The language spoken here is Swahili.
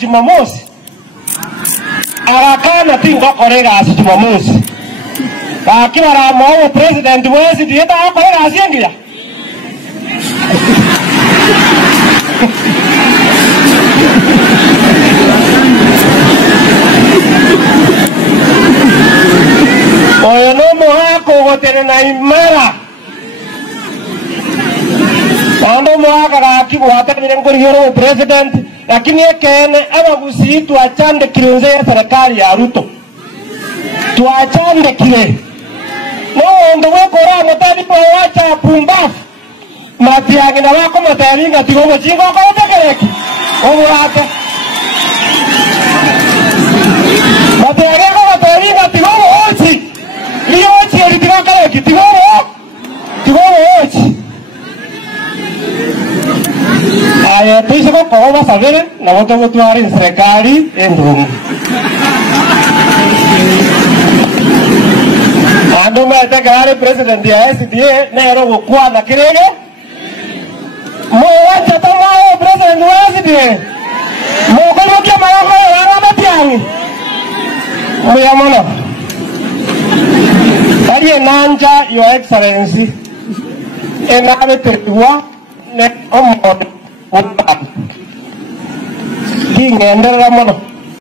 Jumamosi arakana tingo korega asi Jumamosi kakira ramo president wezi dieta korega asiengia oyo no mohako gotere na imara ando mohaka kakibwata ngori yoro president lakini ekene abagusi tuachande kirenze ya serikali ya Ruto tuachande kile no ndo wekora motani po wacha pumbafu matiangi na wako mataringa tigogo chingo kwa tekereki obuate matiangi kwa mataringa tigogo ochi liyo ochi elitiga kareki tigogo ochi aya tuise ko koba sabere na woto gutwara serikali endungu ando mete gare president ya SDA nero gukwana kirege mo wacha tamayo president wa SDA mo ko ke mayo ya matiangi mo yamono ari nanja your excellency enabe terwa ne omo kingendera mono